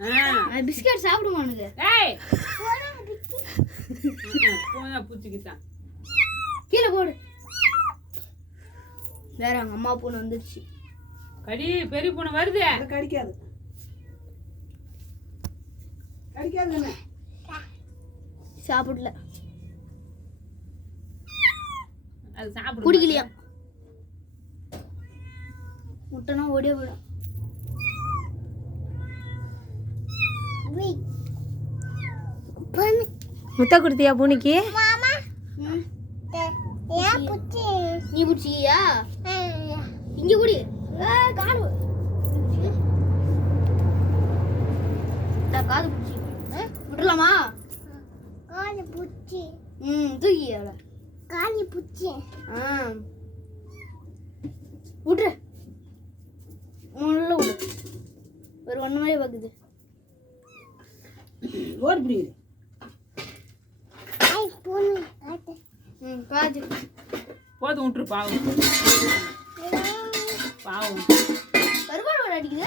Biscuit சாப்பிடுமா உனக்கு? ஏய் போனா பூச்சிக்கிட்டான். கீழே போடு. வேற அவங்க அம்மா பூனை வந்துருச்சு. கடி பெரிய பூனை வருது. அது கடிக்காது. கடிக்காது. சாப்பிடல. அது சாப்பிடு. குடிக்கலையா? முட்டைனா ஓடியே போயிடும். முட்டை கொடுத்தியா பூனைக்கு? நீ பிடிச்சியா? இங்க குடி. காடு காது பிடிச்சி விடலாமா? காலி புச்சி. தூக்கி அவளை. காலி புச்சி. விட்ரு. முள்ள விடு. ஒரு ஒன்று மாதிரி பார்க்குது. ஓடி பிடிக்குது. காது போதும் விட்டுரு பாவம். பாவம்.